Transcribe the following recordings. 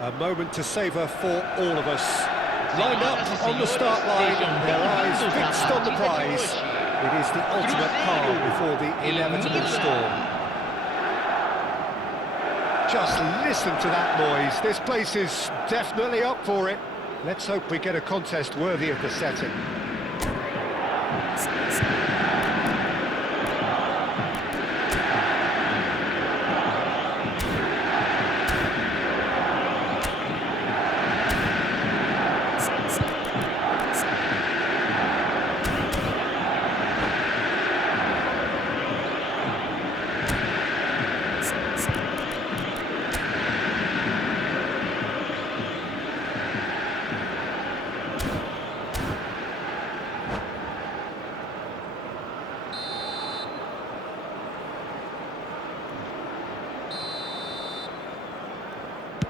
A moment to savour for all of us. Lined up on the start line, their eyes fixed on the prize. It is the ultimate calm before the inevitable storm. Just listen to that noise. This place is definitely up for it. Let's hope we get a contest worthy of the setting.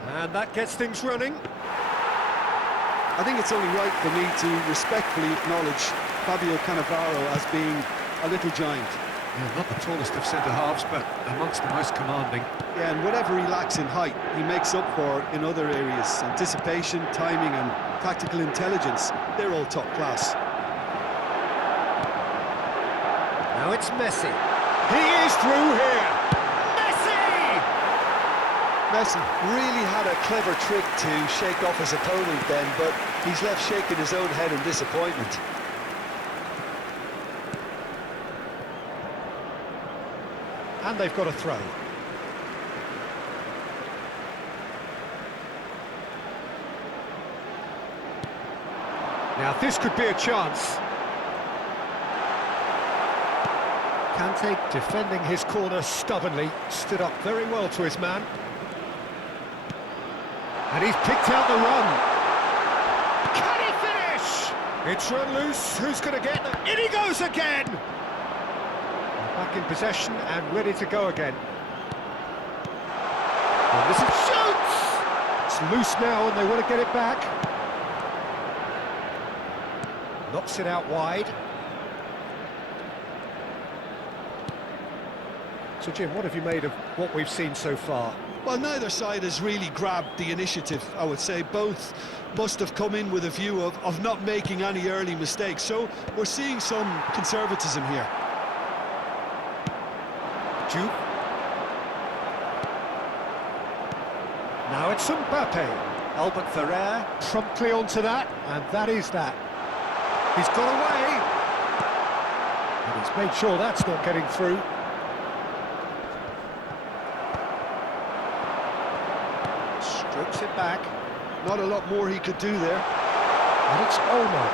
And that gets things running. I think it's only right for me to respectfully acknowledge Fabio Cannavaro as being a little giant. Yeah, not the tallest of centre-halves, but amongst the most commanding. Yeah, and whatever he lacks in height, he makes up for in other areas. Anticipation, timing and tactical intelligence, they're all top class. Now it's Messi. He is through here. Messi really had a clever trick to shake off his opponent then, but he's left shaking his own head in disappointment. And they've got a throw. Now this could be a chance. Kante defending his corner stubbornly, stood up very well to his man. And he's picked out the run. Can he finish? It's run loose. Who's going to get them? In he goes again! Back in possession and ready to go again. And this is shoots! It's loose now and they want to get it back. Knocks it out wide. So Jim, what have you made of what we've seen so far? Well, neither side has really grabbed the initiative, I would say. Both must have come in with a view of not making any early mistakes. So we're seeing some conservatism here. Jude. Now it's Mbappe. Albert Ferrer promptly onto that, and that is that. He's got away. And he's made sure that's not getting through. Strokes it back. Not a lot more he could do there. And it's Olmo.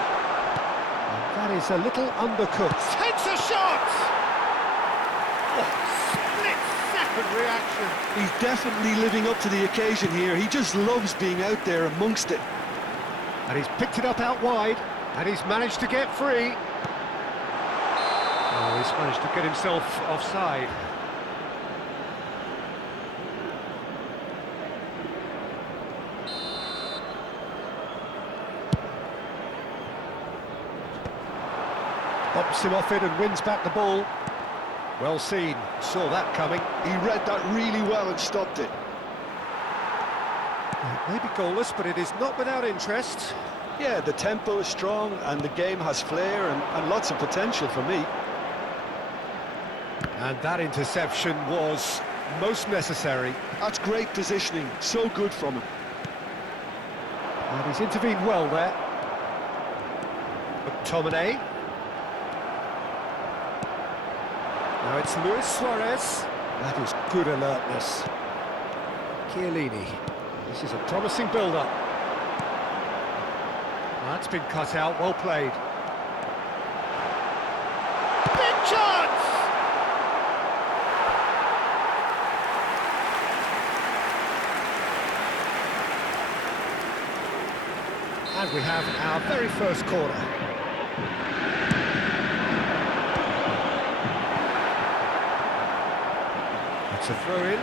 And that is a little undercooked. Takes a shot! Oh, split-second reaction. He's definitely living up to the occasion here. He just loves being out there amongst it. And he's picked it up out wide. And he's managed to get free. Oh, he's managed to get himself offside. Bumps him off it and wins back the ball. Well seen, saw that coming. He read that really well and stopped it. It may be goalless, but it is not without interest. Yeah, the tempo is strong and the game has flair and lots of potential for me. And that interception was most necessary. That's great positioning, so good from him. And he's intervened well there. McTominay. Now it's Luis Suarez. That is good alertness. Chiellini. This is a promising build-up. That's been cut out, well played. Big chance! And we have our very first corner. It's a throw-in.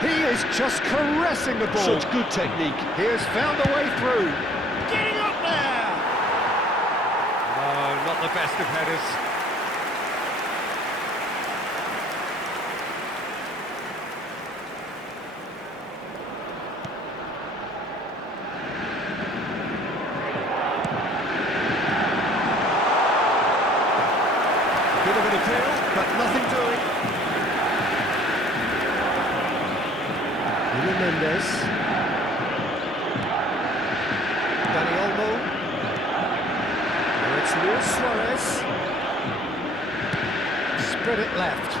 He is just caressing the ball. Such good technique. He has found a way through. Getting up there! Oh, not the best of headers. Bit of an appeal, but nothing doing. Nuno Mendes. Dani Olmo. Now it's Luis Suarez. Spread it left.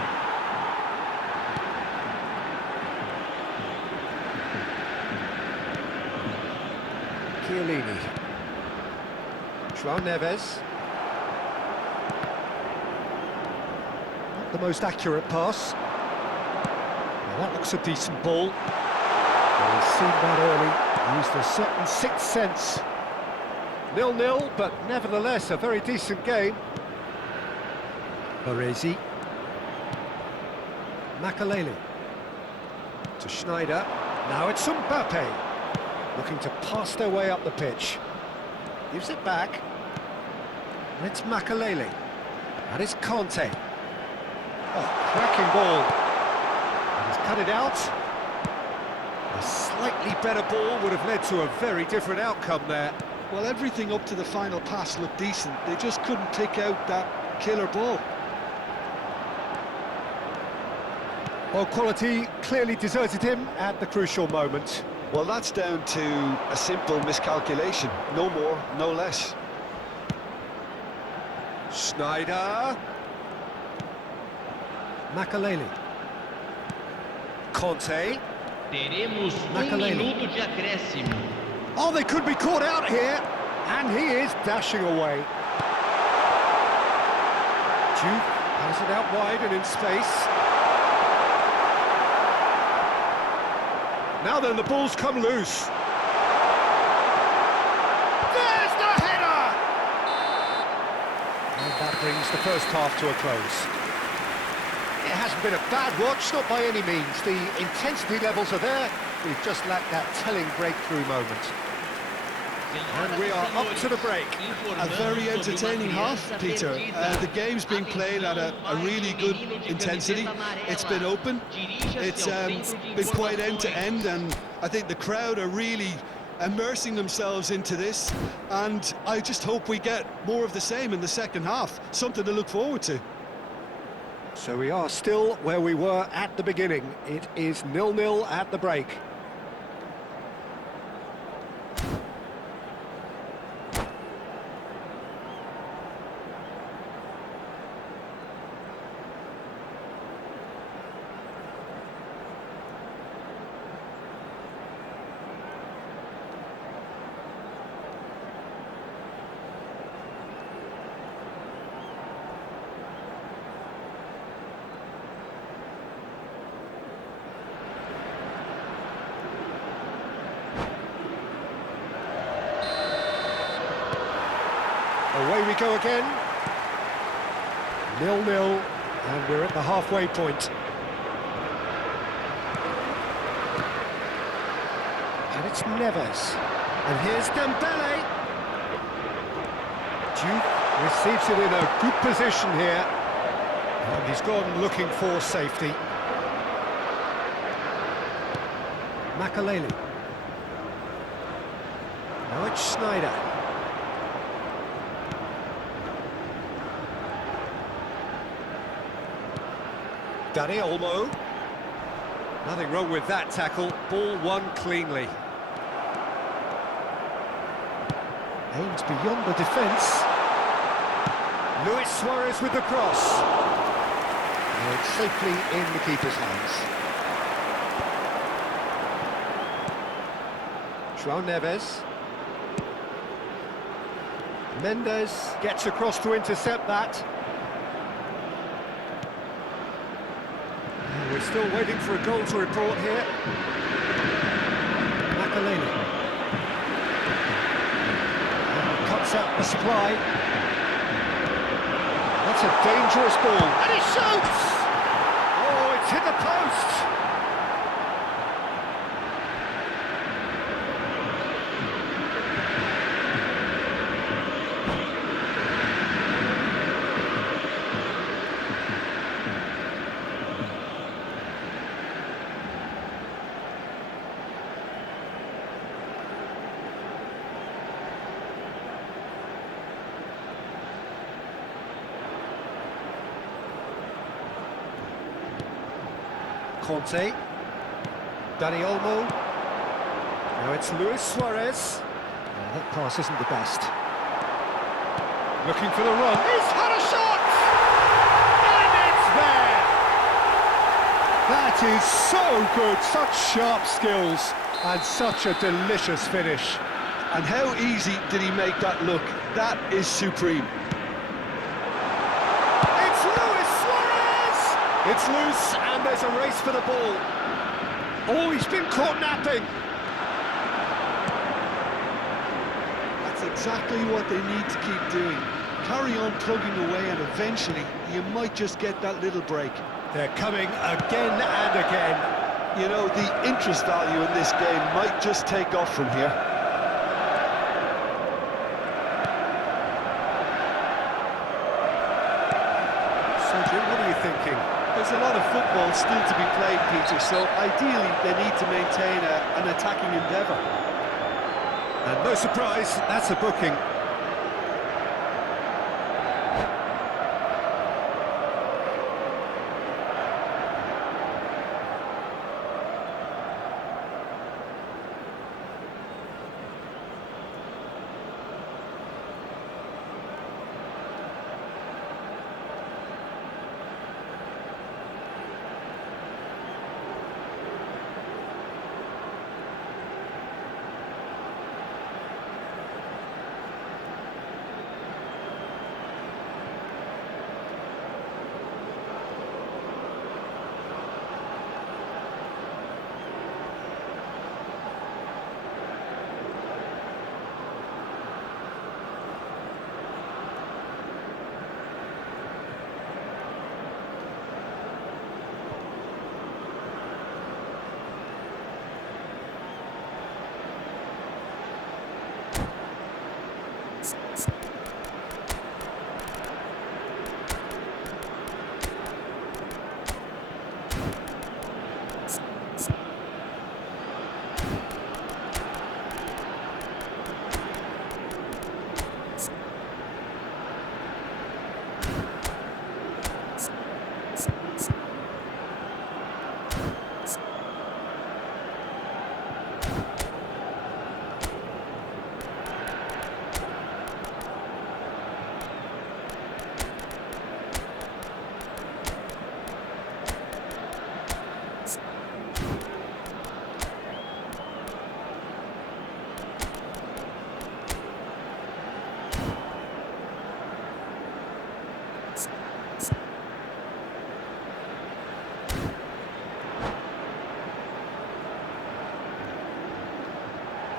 Chiellini. João Neves. The most accurate pass. Now that looks a decent ball. Well, he's seen that early, used a certain sixth sense. 0-0, but nevertheless a very decent game. Baresi. Makaleli. To Schneider. Now it's Mbappe. Looking to pass their way up the pitch. Gives it back. And it's Makaleli. That is Conte. Oh, cracking ball. And he's cut it out. A slightly better ball would have led to a very different outcome there. Well, everything up to the final pass looked decent. They just couldn't take out that killer ball. Well, quality clearly deserted him at the crucial moment. Well, that's down to a simple miscalculation. No more, no less. Schneider. Makaleli. Conte. Teremos Makaleli. minuto de acréscimo. Oh, they could be caught out here, and he is dashing away. Duke has it out wide and in space. Now then, the ball's come loose. There's the header! And that brings the first half to a close. It hasn't been a bad watch, not by any means. The intensity levels are there. We've just lacked that telling breakthrough moment. And we are up to the break. A very entertaining half, Peter. The game's been played at a really good intensity. It's been open. It's been quite end-to-end, and I think the crowd are really immersing themselves into this. And I just hope we get more of the same in the second half. Something to look forward to. So we are still where we were at the beginning. It is 0-0 at the break. Away we go again. 0-0, and we're at the halfway point. And it's Neves. And here's Dembele. Duke receives it in a good position here. And he's gone looking for safety. Makaleli. Now it's Schneider. Dani Olmo. Nothing wrong with that tackle. Ball won cleanly. Aims beyond the defence. Luis Suarez with the cross. And it's safely in the keeper's hands. João Neves. Mendes gets across to intercept that. We're still waiting for a goal to report here. Makaleli. Cuts out the supply. That's a dangerous ball. And he shoots! Oh, it's hit the post! Conte. Dani Olmo. Now it's Luis Suarez. That pass isn't the best. Looking for the run. He's had a shot! And it's there! That is so good. Such sharp skills and such a delicious finish. And how easy did he make that look? That is supreme. It's Luis Suarez! It's loose and there's a race for the ball. Oh, he's been caught napping. That's exactly what they need to keep doing. Carry on plugging away and eventually you might just get that little break. They're coming again and again. You know, the interest value in this game might just take off from here. So, Jim, what are you thinking? There's a lot of football still to be played, Peter, so ideally they need to maintain an attacking endeavour. And no surprise, that's a booking.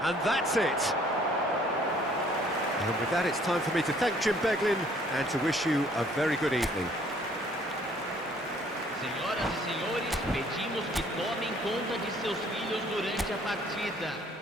And that's it. And with that, it's time for me to thank Jim Beglin and to wish you a very good evening. Senhoras e senhores, pedimos que tomem conta de seus filhos durante a partida.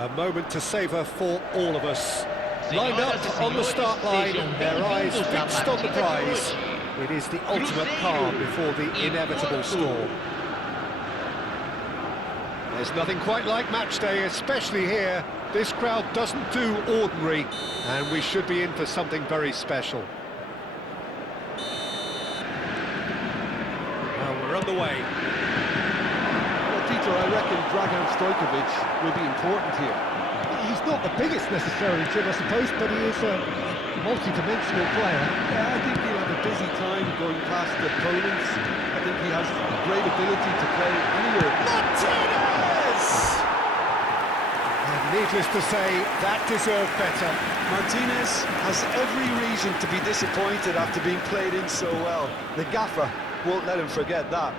A moment to savour for all of us. Lined up on the start line, their eyes fixed on the prize. It is the ultimate calm before the inevitable storm. There's nothing quite like match day, especially here. This crowd doesn't do ordinary, and we should be in for something very special. Well, we're on the way. Well, Peter, I reckon Dragan Stojkovic will be important here. He's not the biggest necessarily, Jim, I suppose, but he is a multi-dimensional player. Yeah, I think he'll have a busy time going past the opponents. I think he has great ability to play anywhere. Martinez! And needless to say, that deserved better. Martinez has every reason to be disappointed after being played in so well. The gaffer won't let him forget that.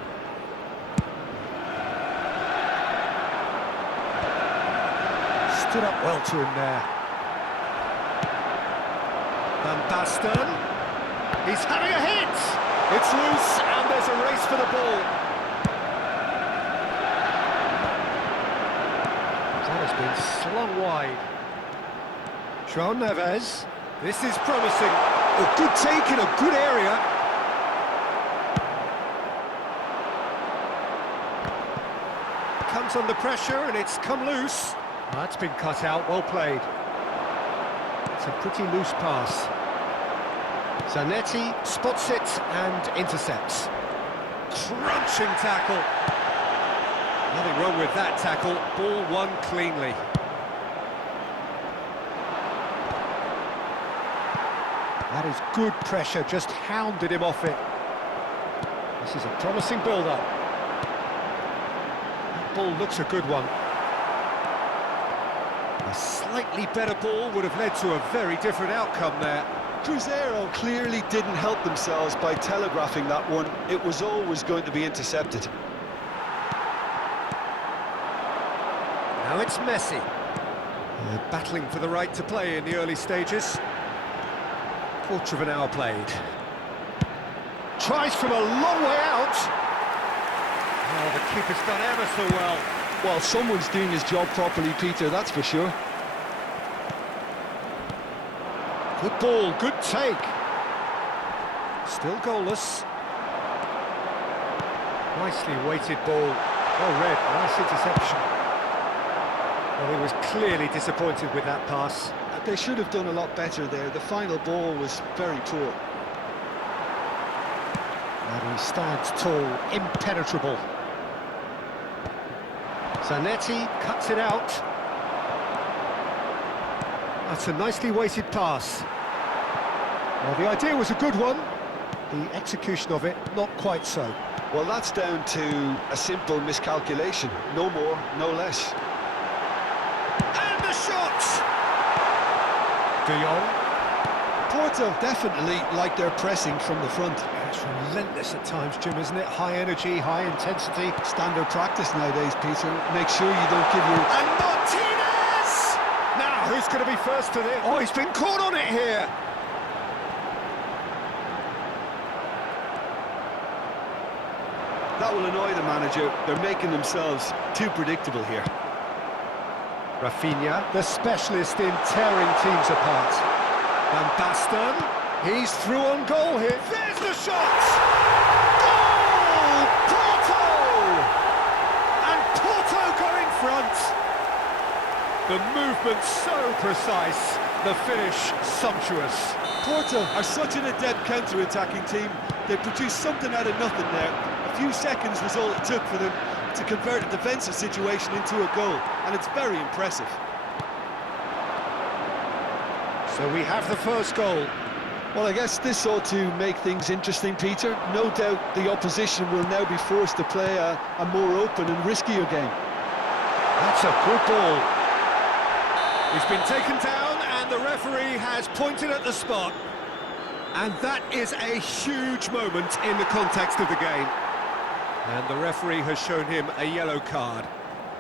Stood up well to him there. Van Basten. He's having a hit! It's loose, and there's a race for the ball. That has been slung wide. João Neves. This is promising. A good take in a good area. Comes under pressure, and it's come loose. That's been cut out, well played. It's a pretty loose pass. Zanetti spots it and intercepts. Crunching tackle. Nothing wrong with that tackle, ball won cleanly. That is good pressure, just hounded him off it. This is a promising build-up. That ball looks a good one. A slightly better ball would have led to a very different outcome there. Cruzeiro clearly didn't help themselves by telegraphing that one. It was always going to be intercepted. Now it's Messi. They're battling for the right to play in the early stages. Quarter of an hour played. Tries from a long way out. Oh, the keeper's done ever so well. Well, someone's doing his job properly, Peter, that's for sure. Good ball, good take. Still goalless. Nicely weighted ball. Well read, nice interception. Well, he was clearly disappointed with that pass. They should have done a lot better there. The final ball was very poor. And he stands tall, impenetrable. Zanetti cuts it out. That's a nicely weighted pass. Well, the idea was a good one. The execution of it, not quite so. Well, that's down to a simple miscalculation. No more, no less. And the shot! De Jong. Porto definitely like their pressing from the front. It's relentless at times, Jim, isn't it? High energy, high intensity. Standard practice nowadays, Peter. Make sure you don't give your... And Martinez! Now, who's going to be first to this? Oh, he's been caught on it here. That will annoy the manager. They're making themselves too predictable here. Rafinha, the specialist in tearing teams apart. Van Basten, he's through on goal here. There's the shot! Goal! Porto! And Porto go in front. The movement so precise, the finish sumptuous. Porto are such an adept counter-attacking team. They produced something out of nothing there. A few seconds was all it took for them to convert a defensive situation into a goal, and it's very impressive. So we have the first goal. Well, I guess this ought to make things interesting, Peter. No doubt the opposition will now be forced to play a more open and riskier game. That's a good ball. He's been taken down and the referee has pointed at the spot. And that is a huge moment in the context of the game. And the referee has shown him a yellow card.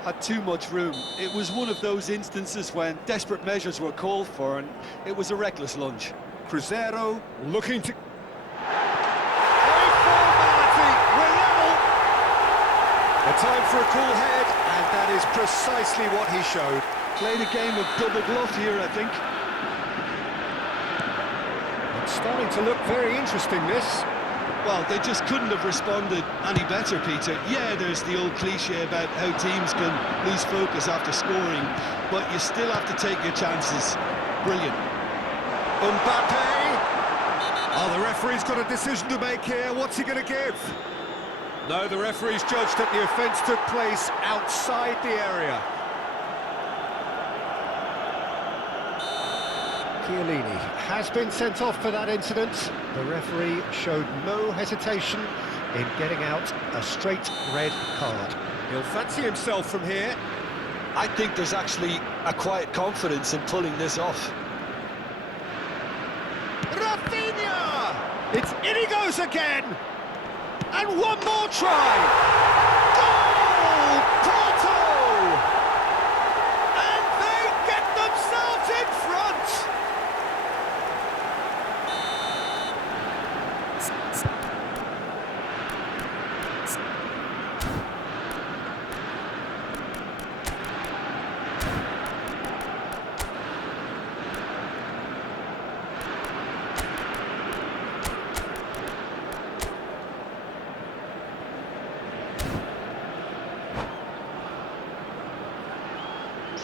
Had too much room. It was one of those instances when desperate measures were called for, and it was a reckless lunge. Cruzeiro looking to... A formality, we're level! A time for a cool head, and that is precisely what he showed. Played a game of double bluff here, I think. It's starting to look very interesting, this. Well, they just couldn't have responded any better, Peter. Yeah, there's the old cliche about how teams can lose focus after scoring, but you still have to take your chances. Brilliant. Mbappe! Oh, the referee's got a decision to make here. What's he going to give? No, the referee's judged that the offence took place outside the area. Chiellini has been sent off for that incident. The referee showed no hesitation in getting out a straight red card. He'll fancy himself from here. I think there's actually a quiet confidence in pulling this off. Rafinha! It's in he goes again! And one more try! Goal! Porto! And they get themselves in front!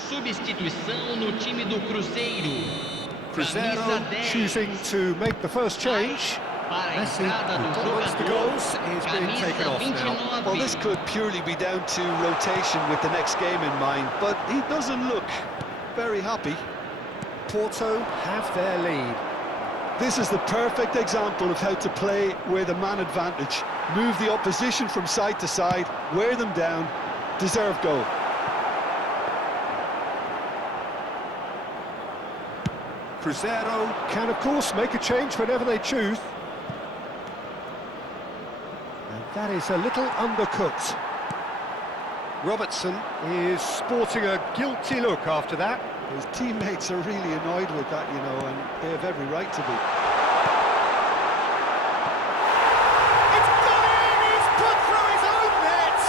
Substituição no time do Cruzeiro. Cruzeiro Camisa 10. choosing to make the first change. Para a Messi, entrada do who wants the jogador, goals, is being taken off now. 29. Well, this could purely be down to rotation with the next game in mind, but he doesn't look very happy. Porto have their lead. This is the perfect example of how to play with a man advantage. Move the opposition from side to side, wear them down, deserve goal. Cruzeiro can, of course, make a change whenever they choose. And that is a little undercooked. Robertson is sporting a guilty look after that. His teammates are really annoyed with that, you know, and they have every right to be. It's gone in! He's put through his own net!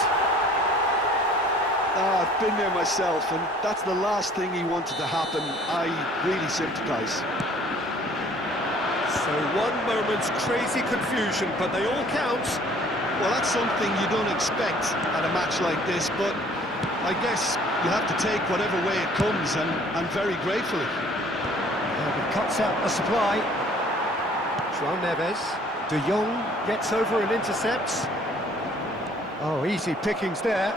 I've been there myself, and that's the last thing he wanted to happen. I really sympathise. So one moment's crazy confusion, but they all count. Well, that's something you don't expect at a match like this, but I guess you have to take whatever way it comes, and very gratefully. He cuts out the supply. João Neves. De Jong gets over and intercepts. Oh, easy pickings there.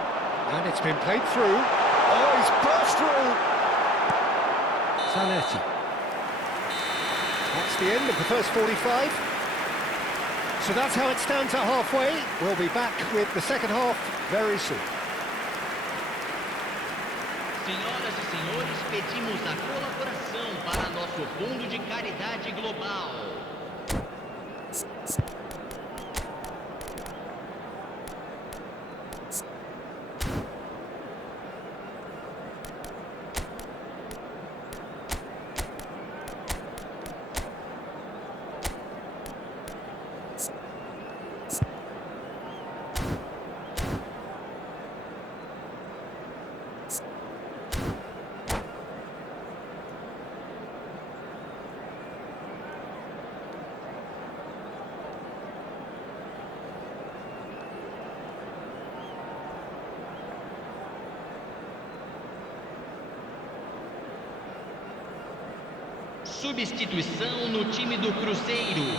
And it's been played through. Oh, he's burst through. Zanetti. That's the end of the first 45. So that's how it stands at halfway. We'll be back with the second half very soon. Senhoras e senhores, pedimos a colaboração para nosso Fundo de Caridade Global. Substituição no time do Cruzeiro.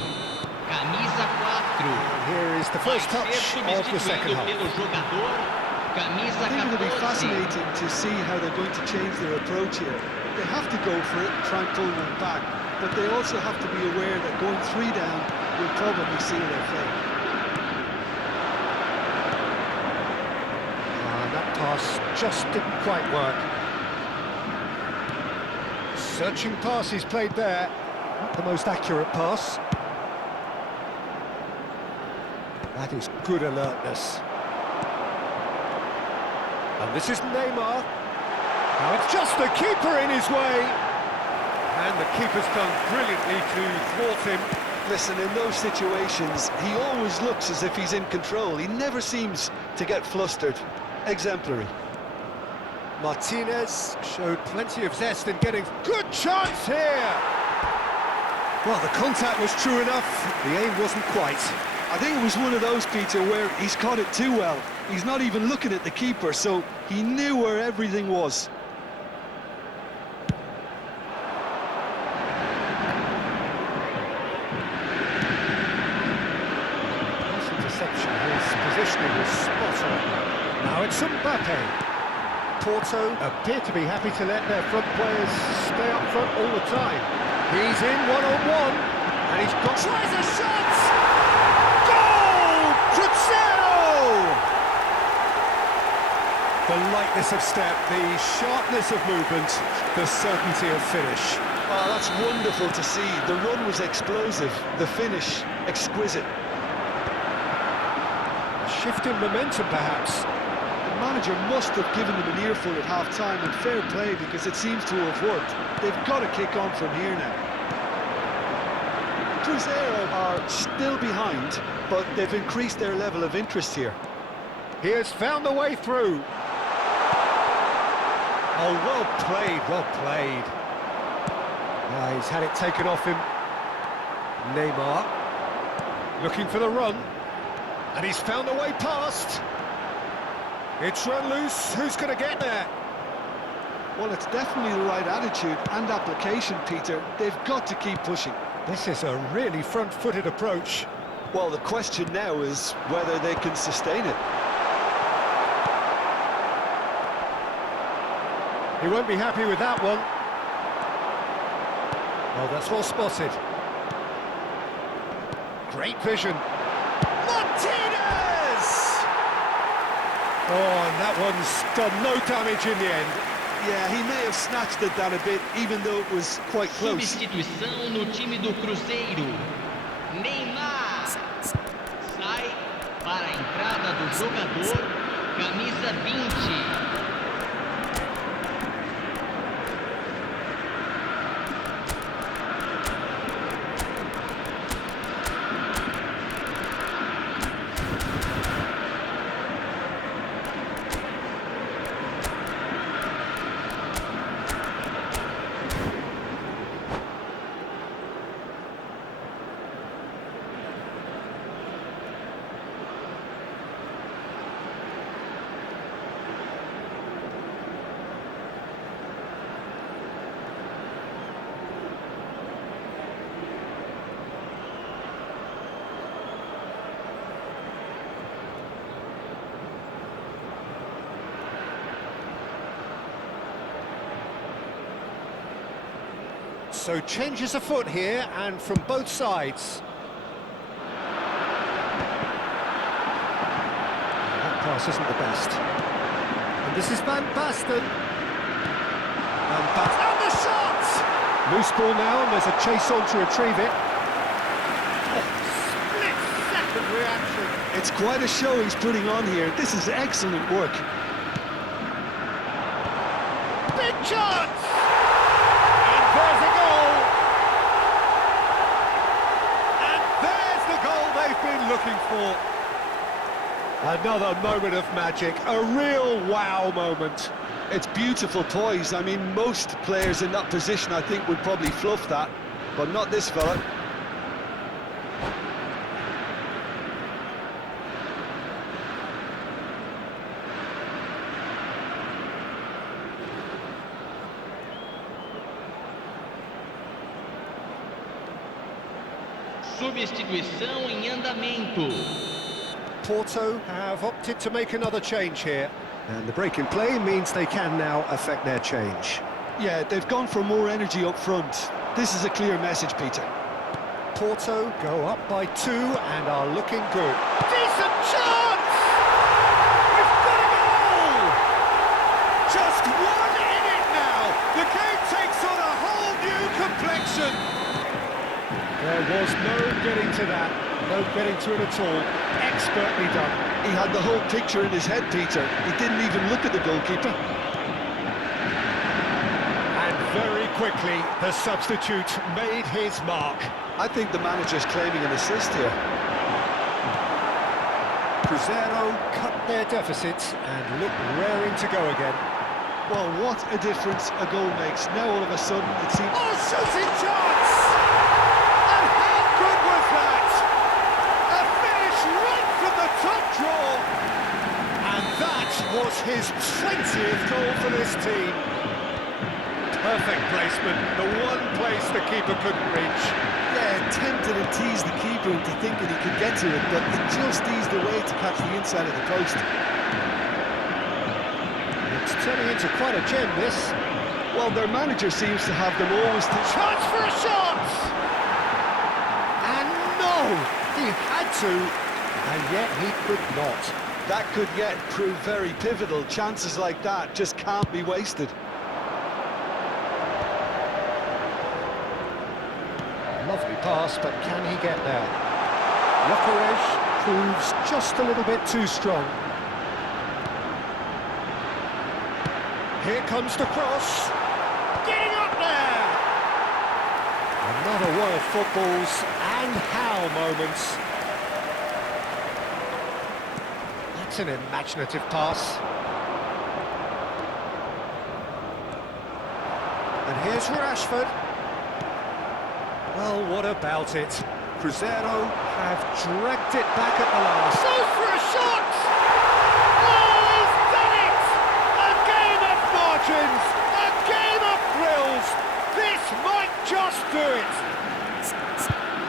Camisa 4. Here is the Vai first ser touch of the second substituído half. pelo jogador. Camisa I think it'll be 14. fascinating to see how they're going to change their approach here. They have to go for it and try and pull one back, but they also have to be aware that going 3 down will probably seal their fate. That pass just didn't quite work. Searching pass he's played there. Not the most accurate pass. That is good alertness. And this is Neymar. Now it's just the keeper in his way. And the keeper's done brilliantly to thwart him. Listen, in those situations, he always looks as if he's in control. He never seems to get flustered. Exemplary. Martinez showed plenty of zest in getting good chance here. Well, the contact was true enough, the aim wasn't quite. I think it was one of those, Peter, where he's caught it too well. He's not even looking at the keeper, so he knew where everything was. Pass interception, his positioning was spot on. Now it's Mbappe. Porto appear to be happy to let their front players stay up front all the time. He's in one-on-one, and he's got... Tries a shot! Goal! Cruzeiro! The lightness of step, the sharpness of movement, the certainty of finish. Oh, that's wonderful to see. The run was explosive, the finish exquisite. A shift in momentum, perhaps. The manager must have given them an earful at half-time, and fair play, because it seems to have worked. They've got to kick on from here now. Cruzeiro are still behind, but they've increased their level of interest here. He has found the way through. Oh, well played, well played. He's had it taken off him. Neymar looking for the run, and he's found a way past. It's run loose. Who's going to get there? Well, it's definitely the right attitude and application, Peter. They've got to keep pushing. This is a really front-footed approach. Well, the question now is whether they can sustain it. He won't be happy with that one. Oh, that's well spotted. Great vision. Martinez! Oh, and that one's done no damage in the end. Yeah, he may have snatched at that a bit, even though it was quite close. Substituição no time do Cruzeiro. Neymar sai para a entrada do jogador, camisa 20. So changes afoot here, and from both sides. That pass isn't the best. And this is Van Basten. Van Basten. And the shot! Loose ball now, and there's a chase on to retrieve it. Oh, split-second reaction. It's quite a show he's putting on here. This is excellent work. Big chance! And there's a goal! And there's the goal they've been looking for. Another moment of magic, a real wow moment. It's beautiful poise. I mean, most players in that position, I think, would probably fluff that, but not this fella. substituição em andamento. Porto have opted to make another change here. And the break in play means they can now affect their change. Yeah, they've gone for more energy up front. This is a clear message, Peter. Porto go up by 2 and are looking good. Decent chance! We've got a goal! Just one in it now. The game takes on a whole new complexion. There was no getting to that. No getting to it at all. Expertly done. He had the whole picture in his head, Peter. He didn't even look at the goalkeeper. And very quickly, the substitute made his mark. I think the manager's claiming an assist here. Cruzeiro cut their deficits and look raring to go again. Well, what a difference a goal makes. Now all of a sudden it seems... Oh, shooting chance! And how good was that? A finish right from the top draw. And that was his 20th goal for this team. Perfect placement, the one place the keeper couldn't reach. Yeah, tempted and teased the keeper into thinking he could get to it, but it just eased away to catch the inside of the post. It's turning into quite a gem, this. Well, their manager seems to have them always to... Chance for a shot! And no! He had to, and yet he could not. That could yet prove very pivotal. Chances like that just can't be wasted. Lovely pass, but can he get there? Gyökeres proves just a little bit too strong. Here comes the cross. Getting up there! Another one of football's and how moments. That's an imaginative pass. And here's Rashford. Well, what about it? Cruzeiro have dragged it back at the last. Goes for a shot! Oh, he's done it! A game of margins! A game of thrills! This might just do it!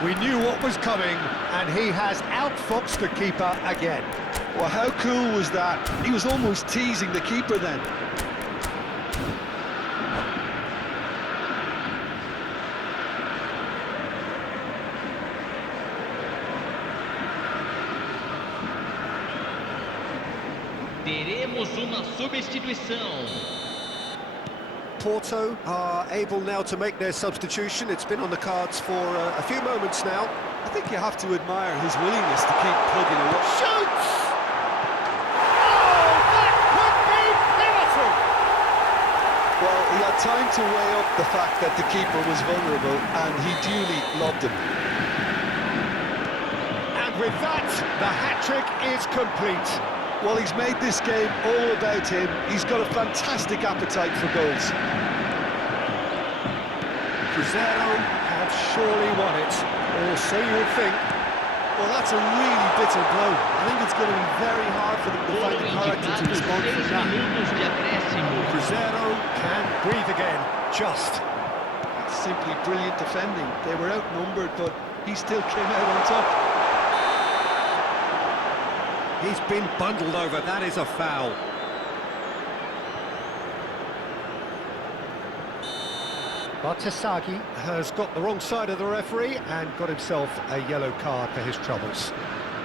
We knew what was coming, and he has outfoxed the keeper again. Well, how cool was that? He was almost teasing the keeper then. Teremos uma substituição. Porto are able now to make their substitution. It's been on the cards for a few moments now. I think you have to admire his willingness to keep plugging away. Shoots! Oh, that could be pivotal! Well, he had time to weigh up the fact that the keeper was vulnerable, and he duly lobbed him. And with that, the hat-trick is complete. Well, he's made this game all about him. He's got a fantastic appetite for goals. Cruzeiro have surely won it, or so you would think. Well, that's a really bitter blow. I think it's going to be very hard for them to find the character to respond from that. Minutos de acréscimo. Cruzeiro can breathe again, just. Simply brilliant defending. They were outnumbered, but he still came out on top. He's been bundled over, that is a foul. Bartesaghi has got the wrong side of the referee and got himself a yellow card for his troubles.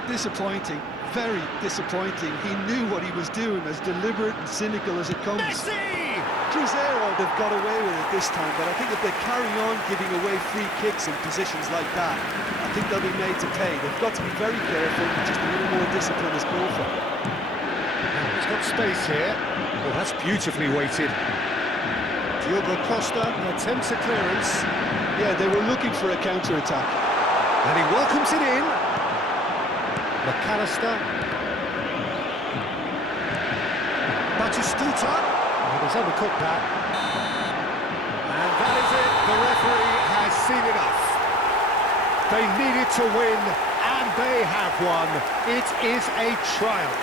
Disappointing, very disappointing. He knew what he was doing, as deliberate and cynical as it comes. Messi! Cruzeiro, they've got away with it this time, but I think if they carry on giving away free kicks in positions like that, I think they'll be made to pay. They've got to be very careful and just a little more discipline as goalkeeper. Now he's got space here. Well, that's beautifully weighted. Diogo Costa attempts a clearance. Yeah, they were looking for a counter-attack. And he welcomes it in. McAllister. Batistuta. He's undercooked that. And that is it. The referee has seen enough. They needed to win, and they have won. It is a triumph.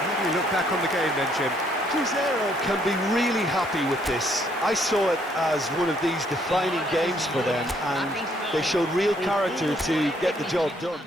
How do you look back on the game then, Jim? Cruzeiro can be really happy with this. I saw it as one of these defining games for them, and they showed real character to get the job done.